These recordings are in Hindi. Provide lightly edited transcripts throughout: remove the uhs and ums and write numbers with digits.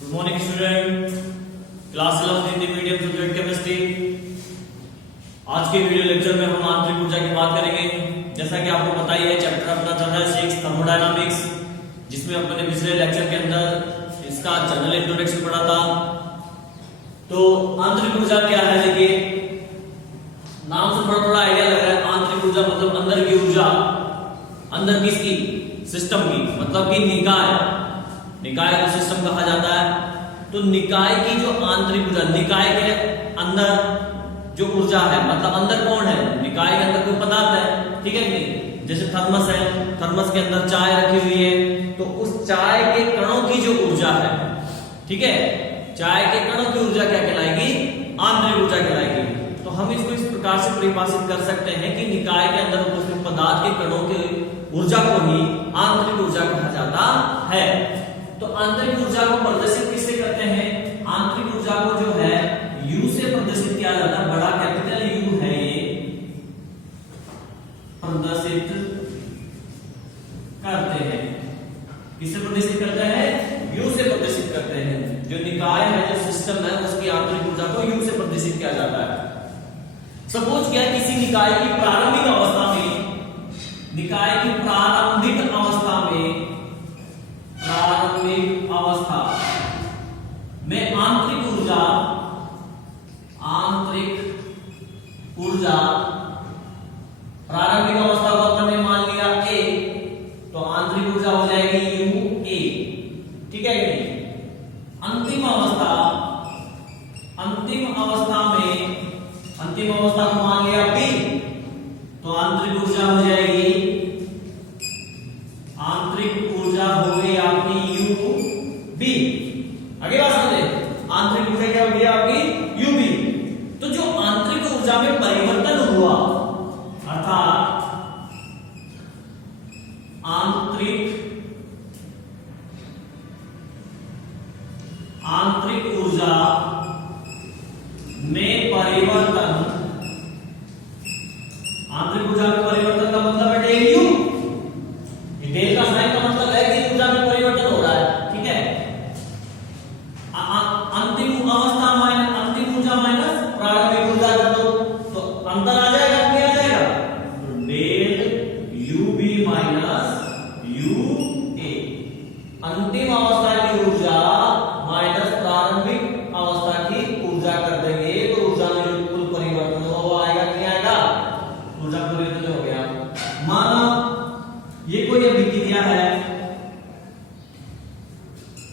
Good morning student, class 11 Hindi medium subject chemistry. आज के वीडियो लेक्चर में हम आंतरिक ऊर्जा की बात करेंगे। जैसा कि आपको पता ही है, चैप्टर अपना चल रहा है 6 थर्मोडायनामिक्स, जिसमें अपने पिछले लेक्चर के अंदर इसका जनरल इंट्रोडक्शन पढ़ा था। तो आंतरिक ऊर्जा क्या है, देखिए नाम से थोड़ा थोड़ा आइडिया लग रहा है। आंतरिक ऊर्जा मतलब अंदर की ऊर्जा, अंदर किसकी, सिस्टम की, मतलब कि निकाय को सिस्टम कहा जाता है। तो निकाय की जो आंतरिक ऊर्जा, निकाय के अंदर जो ऊर्जा है, मतलब अंदर कौन है, निकाय के अंदर कोई पदार्थ है, ठीक है कि नहीं। जैसे थर्मस है, थर्मस के अंदर चाय रखी हुई है, तो उस चाय के कणों की जो ऊर्जा है, ठीक है, चाय के कणों की ऊर्जा क्या कहलाएगी, आंतरिक ऊर्जा कहलाएगी। तो हम इसको इस प्रकार से परिभाषित कर सकते हैं कि निकाय के अंदर उपस्थित पदार्थ के कणों की ऊर्जा को ही आंतरिक ऊर्जा कहा जाता है। तो आंतरिक ऊर्जा को प्रदर्शित किससे करते हैं, आंतरिक ऊर्जा को जो है U से प्रदर्शित किया जाता है। बड़ा कैपिटल U है, ये प्रदर्शित करते हैं। किससे प्रदर्शित करते हैं, U से प्रदर्शित करते हैं। जो निकाय है, जो सिस्टम है, उसकी आंतरिक ऊर्जा को U से प्रदर्शित किया जाता है। सपोज किया किसी निकाय की प्रारंभिक अवस्था में, निकाय की प्रारंभिक अवस्था में, प्रारंभिक अवस्था में आंतरिक ऊर्जा प्रारंभिक अवस्था को अपन ने मान लिया A, तो आंतरिक ऊर्जा हो जाएगी UA, ठीक है कि नहीं। अंतिम अवस्था को मान लिया B, तो आंतरिक ऊर्जा हो जाएगी, आंतरिक ऊर्जा हो गई आपकी UB। आगे बात समझे, आंतरिक ऊर्जा क्या हो गई आपकी UB। तो जो आंतरिक ऊर्जा में परिवर्तन हुआ, अर्थात आंतरिक ऊर्जा में परिवर्तन, आंतरिक ऊर्जा में परिवर्तन का मतलब है डेल U। डेल का साइन का मतलब है कि ऊर्जा में परिवर्तन हो रहा है, ठीक है। अंतिम ऊर्जा माइनस प्रारंभिक ऊर्जा कर दो, तो अंतर आ जाएगा, क्या आ जाएगा, तो डेल UB माइनस UA। अंतिम अवस्था की ऊर्जा माइनस प्रारंभिक अवस्था की ऊर्जा कर देंगे, तो ऊर्जा में जो कुल परिवर्तन हो वो आएगा, क्या आएगा, ऊर्जा परिवर्तन हो गया। माना ये कोई अभिक्रिया है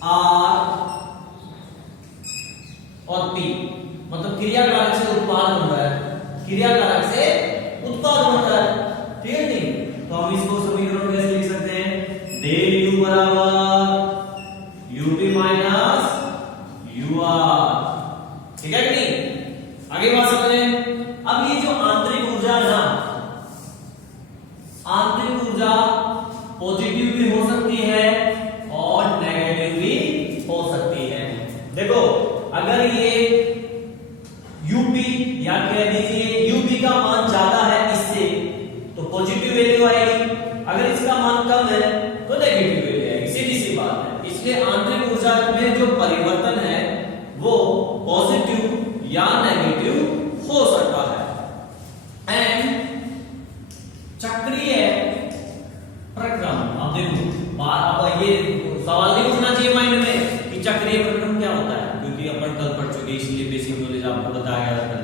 R और P, मतलब क्रियाकारक से उत्पाद बन रहा है, क्रियाकारक से उत्पाद बन रहा है, ठीक है नहीं। तो हम इसको समीकरण कैसे लिख सकते हैं, डेल U बराबर UB माइनस UR, ठीक है कि नहीं। आगे बात समझें। अब ये जो आंतरिक ऊर्जा है ना, आंतरिक ऊर्जा पॉजिटिव भी हो सकती है और नेगेटिव भी हो सकती है। देखो, अगर ये UP या कह दीजिए UB का मान ज्यादा है इससे, तो पॉजिटिव वैल्यू आएगी। अगर इसका मान कम है तो नेगेटिव वैल्यू आएगी, सीधी सी बात है। इसलिए आंतरिक ऊर्जा में जो परिवर्तन है वो पॉजिटिव या नेगेटिव हो सकता है। एंड चक्रीय प्रक्रम, अब देखो अब ये सवाल नहीं पूछना चाहिए माइंड में कि चक्रीय प्रक्रम क्या होता है, क्योंकि अपन कल पढ़ चुके, इसलिए बेसिक नॉलेज आपको बताया गया था।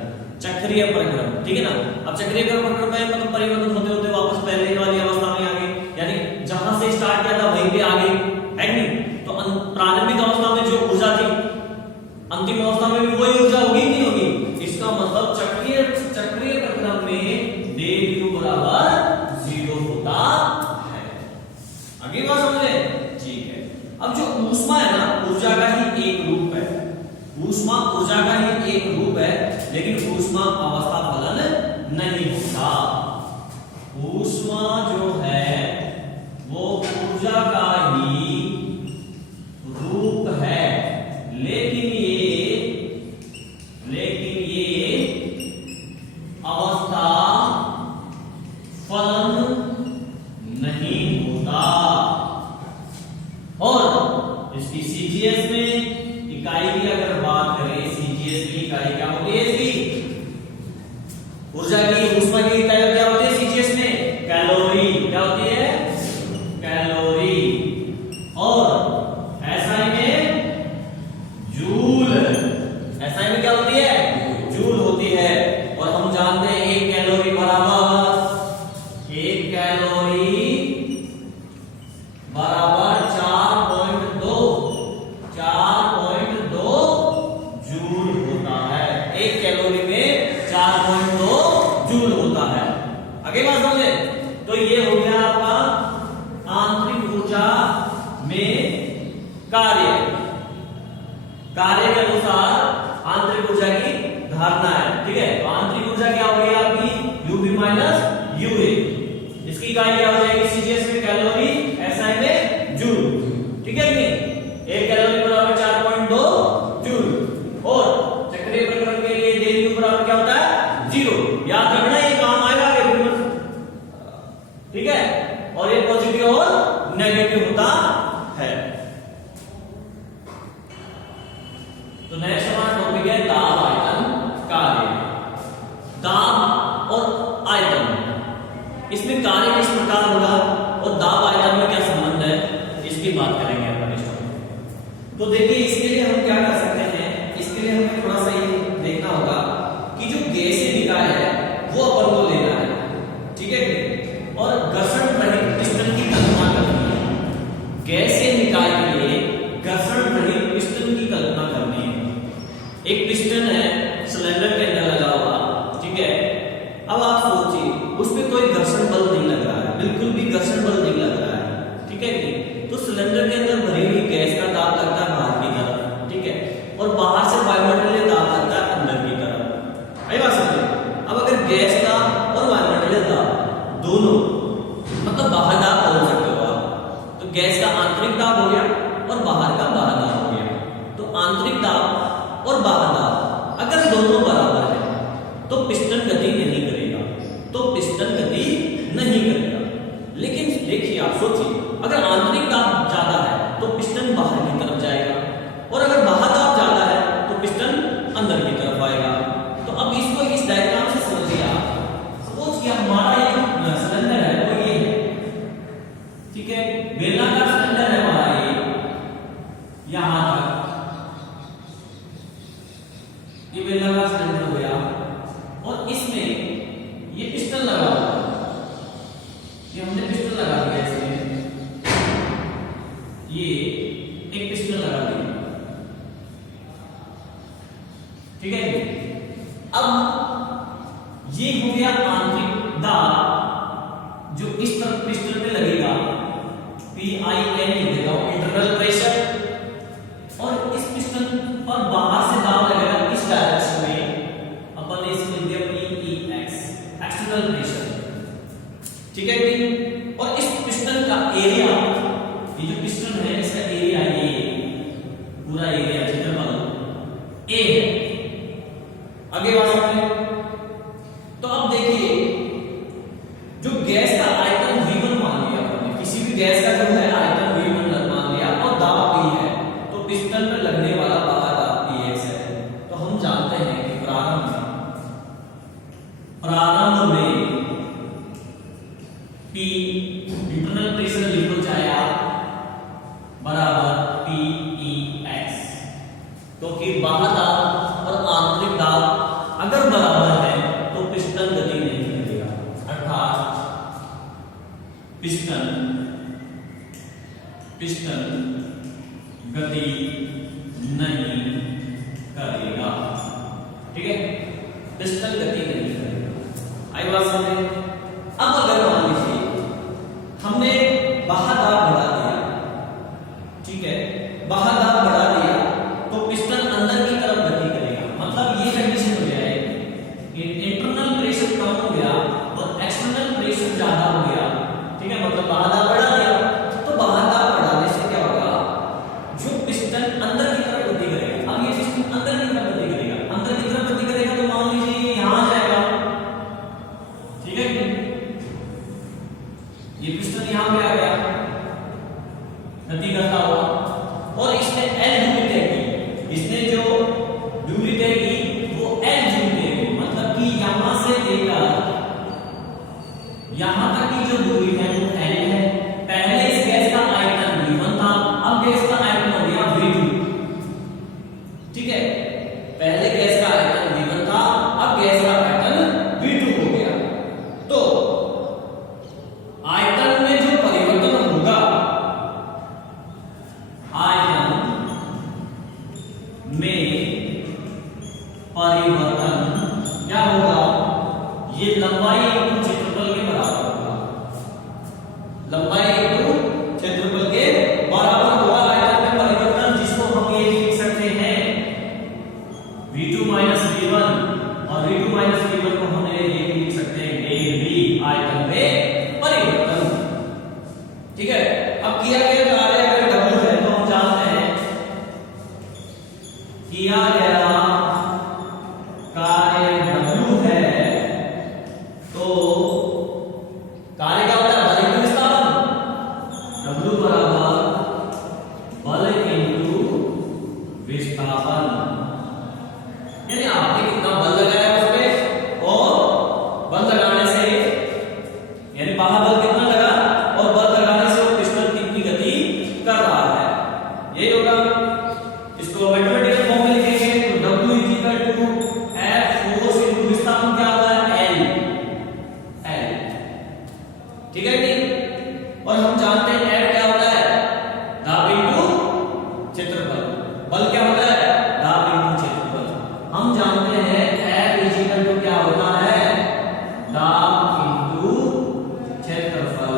चक्रीय प्रक्रम, ठीक है ना। अब चक्रीय प्रक्रम में मतलब परिवर्तन होते होते वापस पहले वाली अवस्था में आ गए, यानी जहां से स्टार्ट किया था वहीं पे आ गए, है नहीं। तो प्रारंभिक अवस्था में जो ऊर्जा थी, अंतिम अवस्था में भी वही ऊर्जा होगी, नहीं होगी। इसका मतलब चक्रीय प्रक्रम में डेल U बराबर 0 होता है। आगे बात समझे, ठीक है। अब जो ऊष्मा है ना, ऊर्जा का ही एक रूप है, ऊष्मा ऊर्जा का ही एक रूप है, लेकिन ऊष्मा अवस्था फलन नहीं होता। ऊष्मा जो है वो ऊर्जा का ही रूप है, लेकिन ये अवस्था फलन नहीं होता। और इसकी CGS में इकाई की अगर बात करें, सीजीएस की इकाई क्या होती है इसकी? ऊर्जा की, ऊष्मा की इकाई क्या होती है सीजीएस में? कैलोरी। क्या होती है? कैलोरी। और एसआई में जूल। एसआई में क्या होती है? जूल होती है। और हम जानते हैं 1 कैलोरी बराबर 4.2 जूल होता है। 1 कैलोरी में 4.2 जूल होता है। आगे बात समझे? तो ये हो गया आपका आंतरिक ऊर्जा में कार्य के अनुसार आंतरिक ऊर्जा की धारणा है। ठीक है, तो आंतरिक ऊर्जा क्या हो गई आपकी? U B minus U A. इसकी इकाई क्या हो जाएगी सीजीएस में? कैलोरी, एसआई में जूल। ठीक है कि नहीं? 1 कैलोरी बराबर 4.2 जूल। और चक्रीय प्रकरण के लिए डेल्यू बराबर क्या होता है? 0। याद रखना, ये काम आएगा आगे। ठीक है, और ये पॉजिटिव और नेगेटिव होता है। तो नेक्स्ट हमारा टॉपिक है दाब, आयतन, कार्य। दाब और आयतन, इसमें कार्य किस प्रकार होगा और दाब आयतन में क्या संबंध है, इसकी बात करेंगे अपन इस टॉपिक। तो देखिए, इसके लिए हम क्या कर सकते हैं, इसके लिए हमें थोड़ा सा ये देखना होगा कि जो गैसीय निकाय है वो अपन को लेना है। ठीक है, और घर्षण रहित पिस्टन की कल्पना करनी है। गैसीय निकाय के लिए घर्षण रहित पिस्टन की कल्पना करनी है। एक पिस्टन है सिलेंडर के अंदर लगा हुआ, ठीक है। अब आप सोचिए, उस पे कोई घर्षण बल नहीं लग रहा है, बिल्कुल भी घर्षण बल नहीं लग रहा है। ठीक है कि तो सिलेंडर के अंदर भरी हुई गैस का दाब लगता है बाहर की तरफ, ठीक है, और बाहर से वायुमंडलीय दाब लगता है अंदर की तरफ। आई बात समझे? अब अगर गैस दाब और वायुमंडलीय दाब दोनों, मतलब बाहर दाब बोल सकते हो आप, तो गैस का आंतरिक दाब हो गया और बाहर का बाहर दाब हो गया। तो आंतरिक दाब और बाहर दाब अगर दोनों बराबर है तो पिस्टन गति नहीं करेगा, लेकिन देखिए, आप सोचिए, अगर आंतरिक दाब ज्यादा है तो पिस्टन बाहर की तरफ जाएगा, और अगर बाहर दाब ज्यादा है तो पिस्टन अंदर की तरफ आएगा। तो अब इसको इस डायग्राम से समझिए आप। सपोज कि हमारा ये सिलेंडर है वो ये है, ठीक है, बेलनाकार सिलेंडर है हमारा ये, यहां तक ये बेलनाकार सिलेंडर हो गया, और इसमें ये पिस्टन लगा हुआ है, ये हमने पिस्टन लगा दिया इसमें, ये एक पिस्टन लगा दिया, ठीक है। अब ये हो गया आंतरिक दाब जो इस तरफ पिस्टन पे लगेगा, PIN लिख देता हूं, इंटरनल प्रेशर, और इस पिस्टन पर बाहर से दाब लगेगा इस डायरेक्शन में, अपन ने इसको लिख दिया PEX, एक्सटर्नल प्रेशर, ठीक है कि। और इस पिस्टन का एरिया, ये जो पिस्टन है इसका एरिया, ये पूरा एरिया क्षेत्रफल A है। आगे बात समझिए। तो अब देखिए, जो गैस का आयतन V1 मान लिया आपने, किसी भी गैस का जो है आयतन V1 मान लिया और दाब P है, तो पिस्टन पर लगने वाला बाहर दाब PX है। तो हम जानते हैं कि प्रारंभ में P इंटरनल प्रेशर लिख लो चाहे आप, बराबर PEX, क्योंकि बाहर दाब और आंतरिक दाब अगर बराबर है तो पिस्टन गति नहीं करेगा, अर्थात पिस्टन गति नहीं करेगा, ठीक है, पिस्टन गति नहीं करेगा। आई बात समझे? अब अगर मान लीजिए हमने बाहर दाब बढ़ा दिया, ठीक है, बाहर दाब बढ़ा दिया तो पिस्टन अंदर की तरफ गति करेगा, मतलब ये कंडीशन हो जाएगी, इंटरनल प्रेशर कम हो गया और एक्सटर्नल प्रेशर ज्यादा हो गया, ठीक है, मतलब बाहर दाब बढ़ा दिया, तो बाहर दाब बढ़ाने से क्या होगा, जो पिस्टन अंदर की तरफ गति करेगा, अब ये पिस्टन अंदर की तरफ गति करेगा, अंदर की तरफ गति करेगा तो मान लीजिए यहां जाएगा, ठीक है, ये पिस्टन यहां पे आ गया गति करता हुआ, और इसने L दूरी तय की, परिवर्तन क्या होगा, ये लंबाई इंटू क्षेत्रफल के बराबर होगा, लंबाई इंटू क्षेत्रफल के बराबर होगा आयतन में परिवर्तन, जिसको हम ये लिख सकते हैं v2 माइनस v1, और v2 माइनस v1 को हम ये लिख सकते हैं डेल v आयतन में परिवर्तन। ठीक है, अब किया गया कार्य अगर w है तो हम जानते हैं किया गया कार्य w है, तो कार्य क्या होता है, बल इंटू विस्थापन, w बराबर बल इंटू विस्थापन, यानी आपने कितना बल लगाया उस पे, और बल लगाने से यानी बाहर बल कितना लगा और बल लगाने से वो पिस्टन कितनी गति कर रहा है, यही होगा। इसको मैथमेटिकल फॉर्म में लिखेंगे तो W equal to F force into विस्थापन क्या होता है L, ठीक है नहीं, और हम जानते हैं F क्या होता है, दाब इनटू क्षेत्रफल, बल क्या होता है, दाब इनटू क्षेत्रफल, हम जानते हैं F इक्वल टू क्या होता है, दाब इनटू क्षेत्रफल,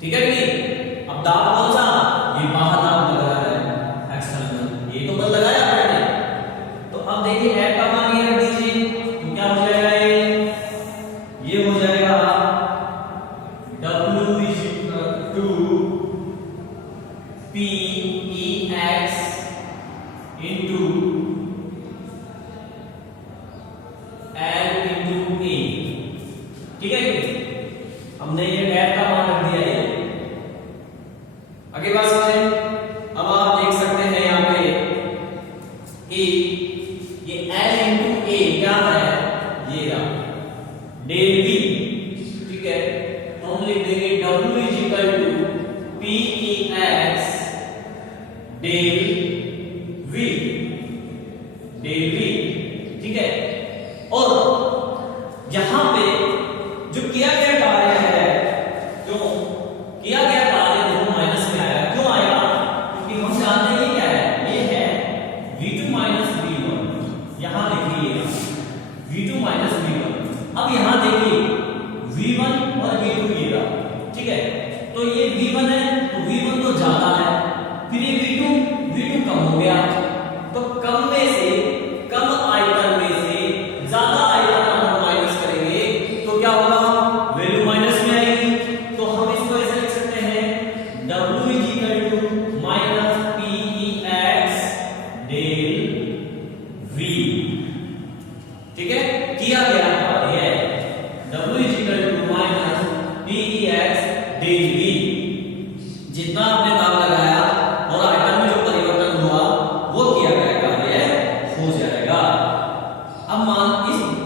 ठीक है नहीं। अब दाब कौन सा, ये बाहर दाब लगा रहा है एक्सटर्नल, ये तो बल लगाया आपने, तो अब देखिए F का मान ये रख दीजिए, तो क्या हो जाएगा, ये हो जाएगा W is equal to PEX into L into A, ठीक है, हमने ये F का मान रख दिया है। आगे बात समझें, अब आप देख सकते हैं यहाँ पे A, ये L into A क्या है, ये रहा डेल V, ठीक है, तो हम लिख देंगे W is equal to PEX del V, del V, ठीक है, और यहां पे जो किया गया कार्य है, जो किया गया कार्य देखो माइनस में आया, क्यों आया, क्योंकि हम जानते हैं ये क्या है, ये है v2 माइनस v1, यहां देखिए v2 माइनस v1, अब यहां देखिए v1 और v2 ये रहा, ठीक है, तो ये v1 है तो v1 तो ज्यादा है, फिर ये v2 कम हो गया, तो कम में से कम आयतन में से ज्यादा आयतन हम माइनस करेंगे तो क्या होगा, वैल्यू माइनस में आएगी, तो हम इसको ऐसे लिख सकते हैं W is equal to minus PEX del V, ठीक है, किया गया कार्य है W is equal to minus PEX del V, जितना आपने दाब लगाया और आयतन में जो परिवर्तन हुआ वो किया गया कार्य हो जाएगा। अब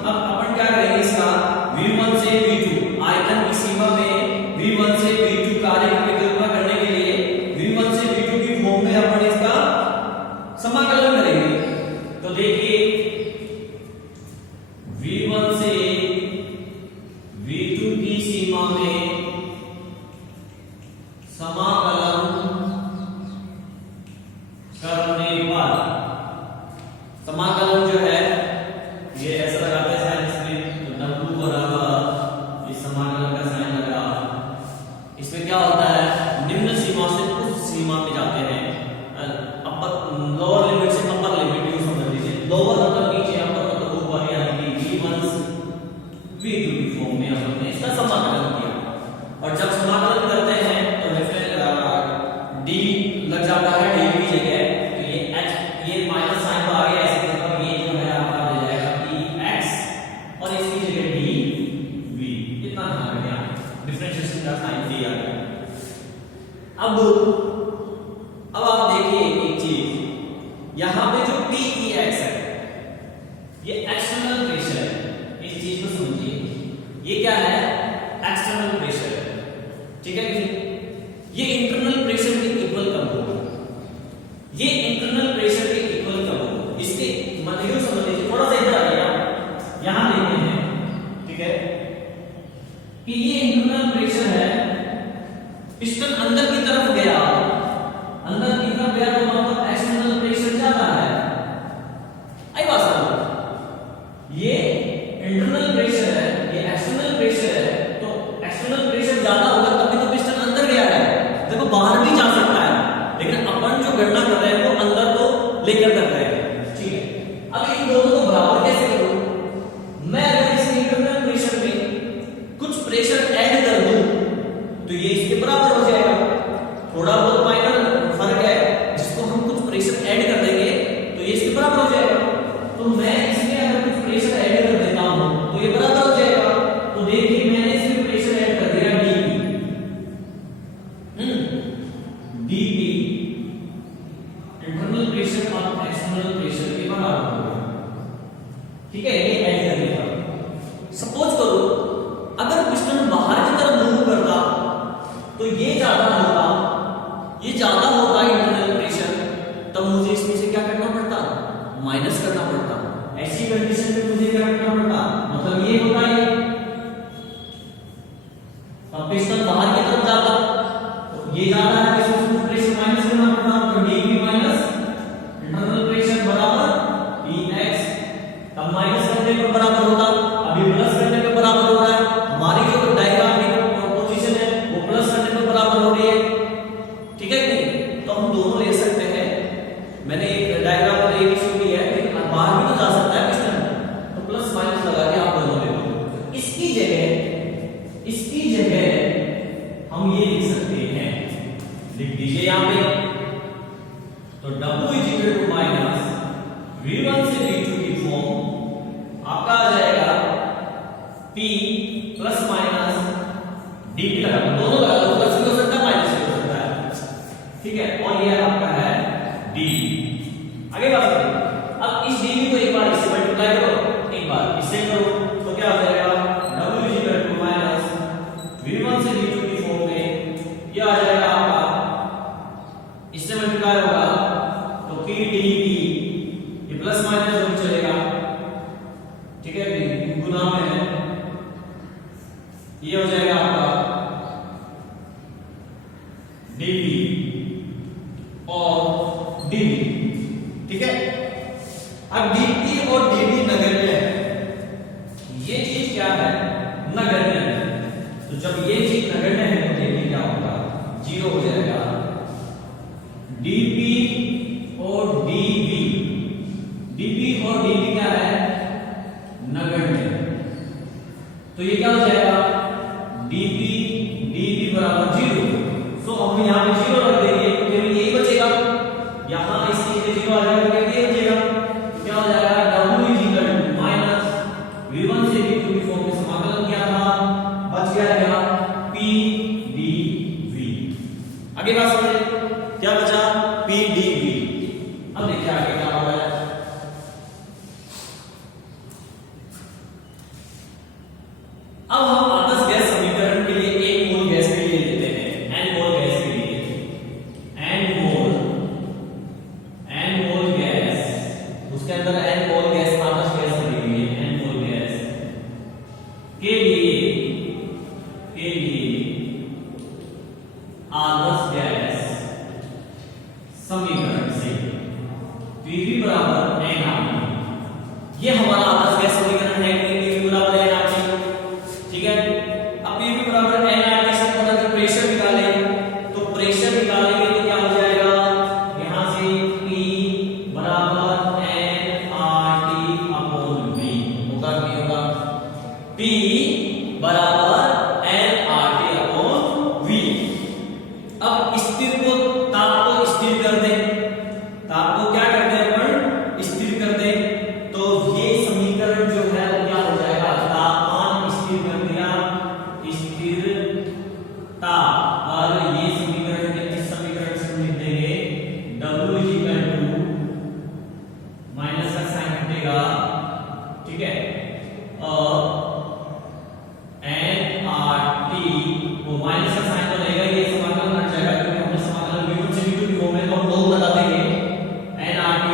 अब अपन क्या करेंगे, इसका v1 से v2 आयतन की सीमा में v1 से v2 कार्य की कल्पना करने के लिए v1 से v2 की फॉर्म में अपन इसका समाकलन करेंगे, तो देखिए v1 से v2 की सीमा में समाकलन करने पर, समाकलन जो है ये ऐसा लगाते हैं साइन स्क्रीन, तो W बराबर इस समाकलन का साइन लगा, इसमें क्या होता है, निम्न सीमा से उच्च सीमा में जाते हैं, अपर लोअर लिमिट से अपर लिमिट यूज समझ लीजिए, लोअर मतलब नीचे, अपर मतलब ऊपर, यानी कि v1 v2 की फॉर्म में हमने इसका समाकलन किया, और जब समाकलन करते हैं तो d लग जाता है d की जगह, तो ये h, ये माइनस साइन तो आ गया, ऐसे मतलब ये जो है आपका हो जाएगा PX और इसकी जगह dV, इतना ध्यान रखिए, डिफरेंशिएशन का साइन दिया गया। अब आप देखिए एक चीज, यहां पे जो PEX है ये एक्सटर्नल प्रेशर है, इस चीज को समझिए, ये क्या है, एक्सटर्नल प्रेशर है, ठीक है, ये इंटरनल प्रेशर के इक्वल कम होगा, ये इंटरनल प्रेशर के इक्वल कम होगा, इसके मतलब समझ लीजिए, थोड़ा सा इधर आइए, यहां देखते हैं, ठीक है, कि ये इंटरनल प्रेशर है, पिस्टन अंदर की तरफ गया, अंदर की तरफ गया तो मतलब एक्सटर्नल प्रेशर ज्यादा है, आई बात समझ जो गणना कर रहे हैं वो अंदर को लेकर कर रहे हैं, ठीक है। अब इन दोनों को बराबर कैसे करूं? मैं अगर इस इंटरनल प्रेशर में कुछ प्रेशर ऐड कर दूं तो ये इसके बराबर हो जाएगा। थोड़ा बहुत माइनर फर्क है, जिसको हम कुछ प्रेशर ऐड कर देंगे तो ये इसके बराबर हो जाएगा। तो मैं इसमें अगर कुछ प्रेशर ऐड कर देता हूं तो ये बराबर हो जाएगा। तो देखिए मैंने इसमें प्रेशर ऐड कर दिया डीपी, इंटरनल प्रेशर और एक्सटर्नल प्रेशर के बराबर होगा, ठीक है। ये ऐड करने पर सपोज करो अगर पिस्टन बाहर की तरफ मूव करता तो ये ज्यादा होगा, ये ज्यादा होगा इंटरनल प्रेशर, तब मुझे इसमें से क्या करना पड़ता? माइनस करना पड़ता। ऐसी कंडीशन में मुझे क्या करना पड़ता? मतलब ये होता है अब पिस्टन बाहर की तरफ जाता तो ये ज्यादा है, इसमें प्रेशर माइनस करना पड़ता। तो dp माइनस इंटरनल प्रेशर बराबर px, तब माइनस करने पर बराबर होता, अभी प्लस करने पर बराबर हो रहा है। हमारी जो डायग्राम की पोजीशन है वो प्लस करने पर बराबर हो रही है, ठीक है कि नहीं? तो हम दोनों ले सकते हैं। मैंने एक डायग्राम में एक इशू किया है कि बाहर भी तो जा सकता है पिस्टन, तो प्लस माइनस लगा के आप दोनों ले लो। इसकी जगह हम ये लिख सकते हैं, लिख दीजिए यहां पे। तो W equal to minus V1 से V2 की फॉर्म आपका आ जाएगा P प्लस माइनस dP लगा, दोनों लगा दो, प्लस भी हो सकता है माइनस भी हो सकता है, ठीक है। और ये आपका है dP। आगे बात करें, अब इस dP को एक बार इससे मल्टीप्लाई करो, एक बार इससे करो, तो क्या हो जाएगा? W equal to minus V1 से V2 की फॉर्म में ये आ जाएगा आपका, इससे मल्टीप्लाई होगा तो P dP, ये प्लस माइनस जो भी चलेगा, ठीक है, गुना में है, ये हो जाएगा आपका dP और dP, ठीक है। अब dP और dP नगण्य है, ये चीज क्या है? नगण्य है। तो जब ये चीज नगण्य है तो dP क्या होगा? 0 हो जाएगा। dP और dV, dP और dV क्या है? नगण्य। तो ये क्या हो जाएगा? dP dV बराबर 0। सो हम यहां पे 0 रख देंगे तो केवल यही बचेगा, यहां इसकी जगह 0 आ जाएगा, क्या बचेगा? तो क्या हो जाएगा? W equal to minus V1 से V2 की फॉर्म में समाकलन क्या था? बच गया क्या? P dV। आगे बात समझे, क्या बचा? P dV। अब देखिए आगे क्या हो रहा है। अब हम आदर्श गैस समीकरण के लिए एक मोल गैस के लिए लेते हैं, n मोल गैस के लिए, n मोल गैस, उसके अंदर n मोल गैस आदर्श गैस बनी हुई है। n मोल गैस के लिए आदर्श गैस समीकरण से PV बराबर nRT, ये हमारा आदर्श गैस समीकरण है कि PV बराबर nRT, ठीक है। अब PV बराबर nRT से पता है प्रेशर निकाले, तो प्रेशर निकालेंगे तो क्या हो जाएगा? यहां से P बराबर nRT अपॉन V होगा, क्या होगा? P बराबर nRT अपॉन V। अब स्थिर को ताप को स्थिर कर दें, ताप को क्या करते हैं अपन? स्थिर कर दें, तो ये समीकरण जो है वो क्या हो जाएगा? तापमान स्थिर कर दिया, स्थिरता, और ये समीकरण के इस समीकरण से लिख देंगे W इक्वल टू माइनस का साइन हटेगा, ठीक है, और nRT वो माइनस का साइन तो रहेगा, ये समाकलन हट जाएगा क्योंकि हमने समाकलन V1 से V2 की फॉर्म में, तो हम लोग लगा देंगे nRT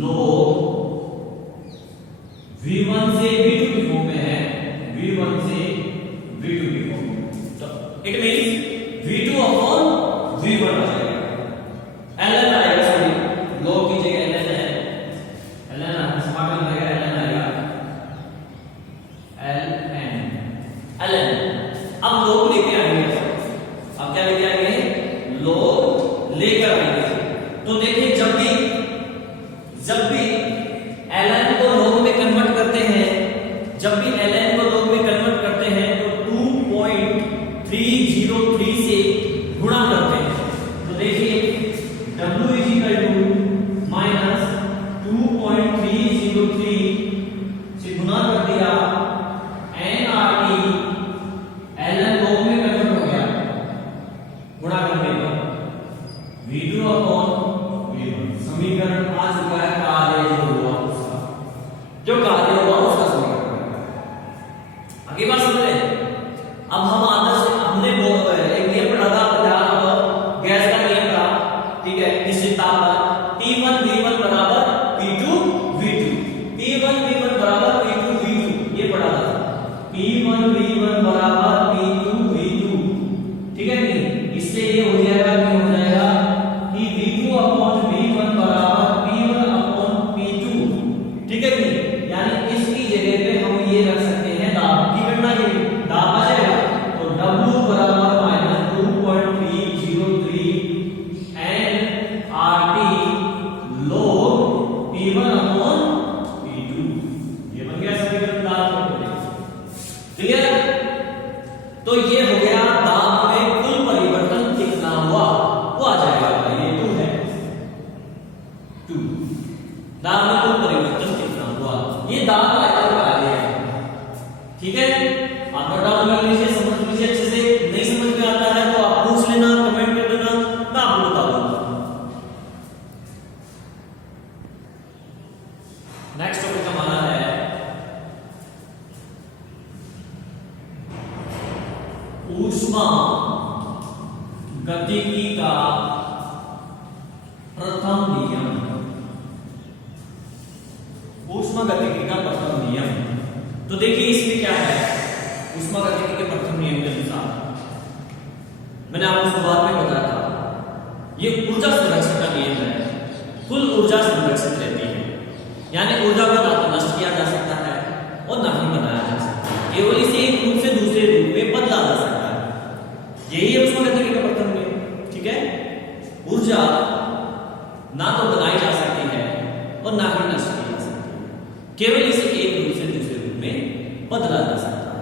log V1 से V2 की फॉर्म में है, V1 से V2 की फॉर्म में, तो it means V2 upon V1 आ जाएगा। ln आएगा, सॉरी log की जगह ln है, ln समाकलन रहेगा, ln आएगा ln। अब लोग लेके आएंगे, अब क्या लेके आएंगे? लेकर आएंगे। तो देखिए जब भी ln को log में कन्वर्ट करते हैं, तो 2.303 से गुणा करते हैं। तो देखिए W -2.303 से गुणा कर दिया, nRT ln log में कन्वर्ट हो गया गुणा करने पर V2/V1 समीकरण आ चुका है। कार्य जो कार्य हुआ उसका समीकरण। आगे बात समझ रहे हैं। अब हम आदर्श हमने एक नियम पढ़ा था, गैस का नियम था, ठीक है, निश्चित तापमान T1V1 बराबर P2V2, T1V1 बराबर P2V2 ये पढ़ा था। T1V1 बराबर P2V2, ठीक है नहीं, इससे ये हो जाएगा कि कि V2/V1 बराबर P1/P2, ठीक है नहीं, यानी इसकी जगह पे हम ये रख सकते हैं दाब की गणना के लिए, दाब आ जाएगा तो W बराबर -2.303 nRT log P1/P2, ये बन गया समीकरण दाब का। क्लियर? तो ये हो गया दाब में कुल परिवर्तन कितना हुआ वो आ जाएगा, ये 2 है, 2 दाब में कुल परिवर्तन कितना हुआ, ये दाब आयतन का कार्य है। ठीक है, आप नोट डाउन कर लीजिए, समझ लीजिए अच्छे से। नहीं समझ में आता है तो आप पूछ लेना, कमेंट कर देना, मैं आपको बता दूंगा। नेक्स्ट टॉपिक हमारा है ऊष्मा गतिकी का प्रथम नियम। ऊष्मा गतिकी का प्रथम नियम, तो देखिए इसमें क्या है। ऊष्मा गतिकी के प्रथम नियम के अनुसार मैंने आपको शुरुआत में बताया था, ये ऊर्जा संरक्षण का नियम है। कुल ऊर्जा संरक्षित रहती है, यानी ऊर्जा को ना तो नष्ट किया जा सकता है और ना ही बनाया जा सकता है, केवल इसे एक रूप से दूसरे रूप में बदला जा सकता है। यही है ऊष्मा गतिकी का प्रथम नियम। ठीक है, ऊर्जा ना तो बनाई जा सकती है और ना ही नष्ट की जा सकती है, केवल इसे एक रूप से दूसरे रूप में बदला जा सकता है।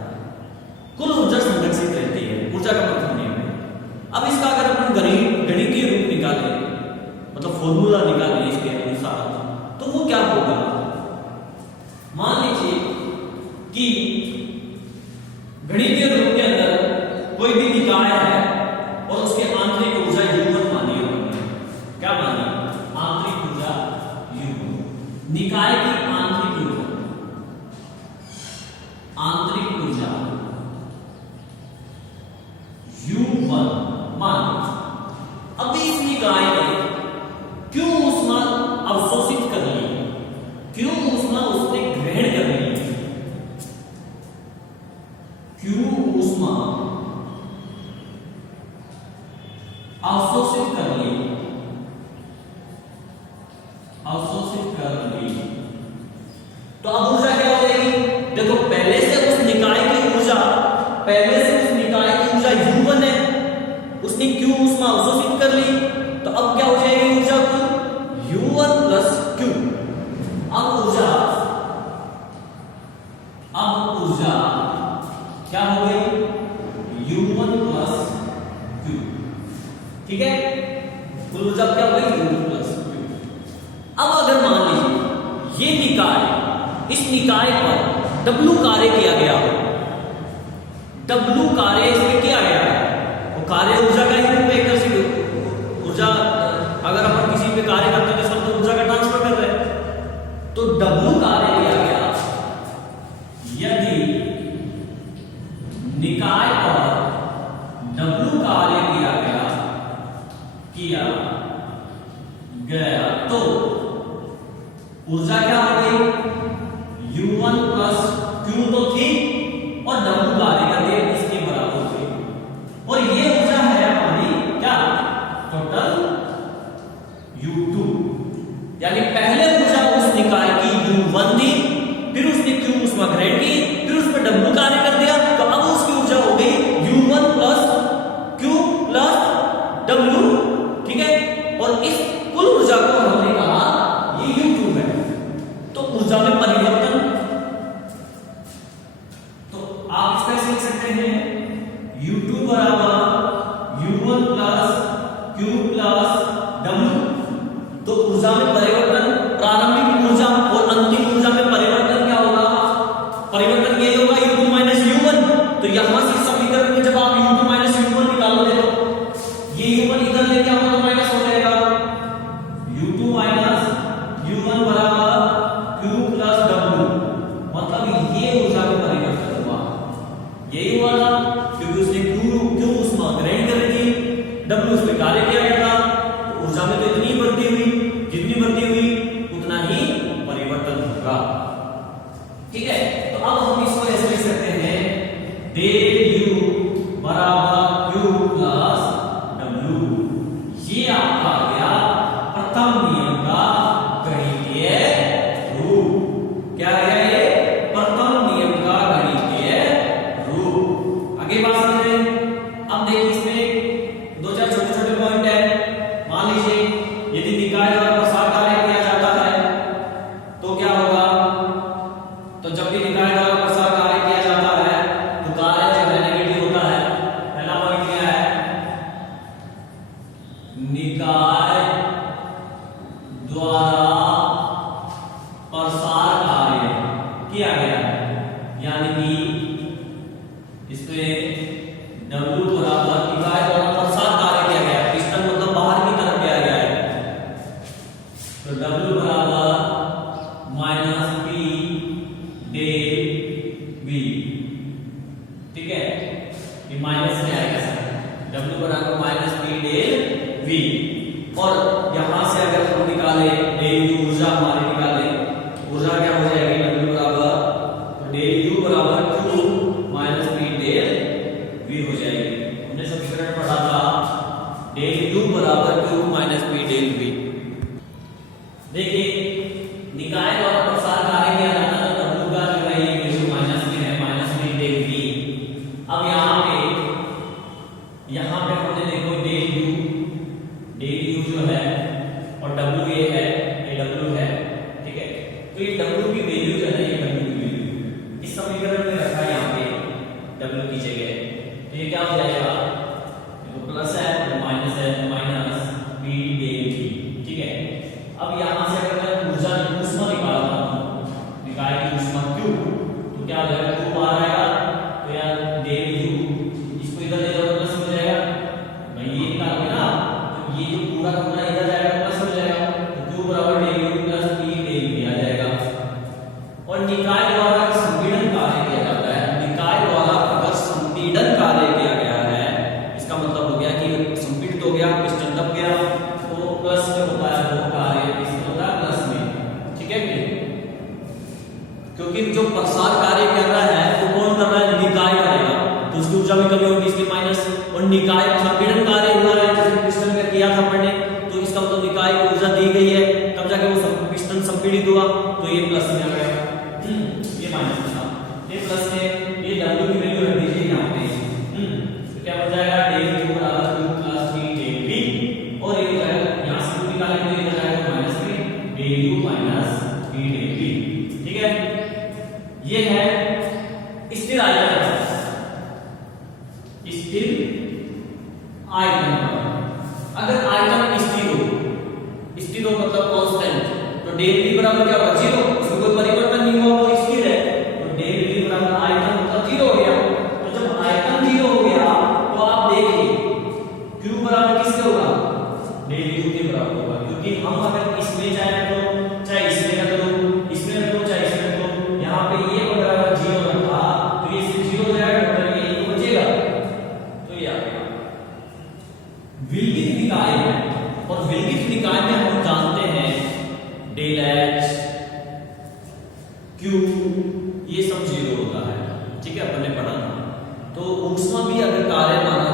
कुल ऊर्जा संरक्षित रहती है, ऊर्जा का प्रथम नियम है। अब इसका अगर अपन गणितीय रूप निकालें, मतलब फॉर्मूला निकालें इसके अनुसार, तो वो क्या होगा। मान लीजिए कि गणितीय रूप के अंदर कोई भी निकाय है और उसके आंतरिक ऊर्जा U1 मानिए, क्या मानिए, आंतरिक ऊर्जा U1, निकाय की आंतरिक ऊर्जा U1 मान। अब इस निकाय ने क्यों ऊष्मा अवशोषित कर ली, क्यों ऊष्मा उसने ग्रहण कर ली, क्यों ऊष्मा अवशोषित कर ली, तो अब ऊर्जा क्या हो जाएगी। देखो पहले से उस निकाय की ऊर्जा U1 है, उसने क्यों ऊष्मा अवशोषित कर ली, तो अब क्या हो जाएगी ऊर्जा को U1 + Q। अब ऊर्जा क्या हो गई, U1 + Q। ठीक है, कुल ऊर्जा क्या हो गई, U1 + Q। अब अगर मान लीजिए ये निकाय, इस निकाय पर W कार्य किया गया हो, W कार्य इसमें किया गया है, वो कार्य ऊर्जा का ही रूप में एक तरह से ऊर्जा, अगर अपन किसी पे कार्य करते हैं तो ऊर्जा का ट्रांसफर कर रहे हैं, तो W कार्य किया गया। यदि निकाय पर W कार्य किया गया तो ऊर्जा क्या हो गई, U1 + Q तो थी और W कार्य कर दिया, इसके बराबर हुई, और ये ऊर्जा है हमारी क्या, टोटल U2। यानी पहले ऊर्जा उस निकाय की U1 थी, फिर उसने Q ऊष्मा ग्रहण की, फिर उसमें W कार्य कर दिया, तो अब उसकी ऊर्जा हो गई U1 + Q + W। ठीक है, Q प्लस W। तो ऊर्जा में परिवर्तन, प्रारंभिक ऊर्जा और अंतिम ऊर्जा में परिवर्तन क्या होगा? परिवर्तन ये होगा U2 माइनस U1। तो यहां से समीकरण में जब आप U2 माइनस U1 निकालोगे तो ये U1 इधर लेके आओगे तो माइनस हो जाएगा। U2 माइनस U1 बराबर Q प्लस W। मतलब ये ऊर्जा में परिवर्तन हुआ, यही हुआ था क्योंकि उसने Q ऊष्मा ग्रहण कर ली, W उसमें कार्य किया गया था। तो ऊर्जा में तो इतनी वृद्धि हुई, जितनी वृद्धि हुई उतना ही परिवर्तन होगा। ठीक है, तो अब हम इसको ऐसे लिख सकते हैं डेल U बराबर Q प्लस W। ये आपका आ गया प्रथम नियम का गणितीय रूप। क्या है ये? प्रथम नियम का गणितीय रूप। आगे बात समझें। अब देखिए इसमें दो चार छोटे छोटे पॉइंट है। मान लीजिए यदि निकाय और प्रसार कार्य किया जाता है तो क्या होगा? तो जब भी निकाय द्वारा प्रसार कार्य किया जाता है तो कार्य जो है नेगेटिव होता है। पहला पॉइंट क्या है? निकाय द्वारा प्रसार कार्य किया गया है, यानी कि इसमें W बराबर निकाय द्वारा प्रसार कार्य किया गया है, पिस्टन मतलब बाहर की तरफ गया गया है। तो W बराबर माइनस P डेल V। ठीक है, ये माइनस में आएगा सर। W बराबर माइनस P डेल V। और यहां से अगर हम निकाले डेल U ऊर्जा हमारी निकाले, ऊर्जा क्या हो जाएगी? W बराबर, तो डेल U बराबर Q minus P del V हो जाएगी। हमने समीकरण पढ़ा था डेल U बराबर Q minus P del V। देखिए निकाय द्वारा प्रसार कार्य किया जाता है तो W का जो है ये वैल्यू माइनस में है, माइनस P डेल V। अब यहाँ पे हमने देखो डेल U जो है और W ये है, ये W है। ठीक है, तो ये W की वैल्यू जो है ये W की वैल्यू इस समीकरण में रखा है यहाँ पे W की जगह। तो ये क्या हो जाएगा? तो प्लस है तो माइनस है, माइनस P डेल V। ठीक है, अब यहाँ से अगर मैं ऊर्जा ऊष्मा निकालता हूँ, निकाय की ऊष्मा Q, तो क्या हो जाएगा? Q बाहर आएगा तो यार डेल U इसको इधर ले जाओ प्लस हो जाएगा। मैं ये निकालोगे ना तो ये जो पूरा पूरा इधर जाएगा प्लस हो जाएगा। तो Q बराबर del U plus P del V आ जाएगा। और निकाय द्वारा संपीड़न कार्य किया जाता है, निकाय द्वारा अगर संपीड़न कार्य किया गया है इसका मतलब हो गया कि संपीड़ित हो गया, पिस्टन दब गया, तो प्लस में होता है वो कार्य, इसमें होता है प्लस में। ठीक है, क्योंकि जो प्रसार कार्य कर रहा है वो कौन कर रहा है? निकाय करेगा, तो उसकी ऊर्जा में कमी होगी, इसलिए माइनस। और निकाय संपीड़न कार्य हुआ है जैसे पिस्टन में किया था पढ़ने, तो इसका मतलब निकाय को ऊर्जा दी गई है, तब जाके वो पिस्टन संपीड़ित हुआ, तो ये प्लस में आ गया, ये माइनस था, ये प्लस में। ये W की वैल्यू रख दीजिए यहाँ पे। तो क्या बन जाएगा? डेल Q बराबर Q plus P del V। और ये हो जाएगा यहाँ से Q निकालेंगे तो ये हो जाएगा minus P del U minus P del V। ठीक है, ये है स्थिर आयतन, स्थिर आयतन। अगर आयतन स्थिर हो मतलब कांस्टेंट, तो डेल V बराबर क्या होगा? 0। इसमें कोई परिवर्तन नहीं हुआ, वो स्थिर है, तो डेल V बराबर आयतन मतलब 0 हो गया। तो जब आयतन 0 हो गया तो आप देखिए Q बराबर किससे होगा? डेल U के बराबर होगा, क्योंकि हम अगर इसमें चाहे तो चाहे इसमें रख दो, इसमें रख दो चाहे इसमें रख दो, यहाँ पे ये बराबर 0 रखा तो ये सिर्फ 0 हो जाएगा, मतलब ये तो बचेगा। तो ये आ गया विलगित निकाय में। और विलगित निकाय में हम जानते हैं डेल H Q ये सब 0 होता है। ठीक है, अपने पढ़ा था। तो ऊष्मा भी अगर कार्य माना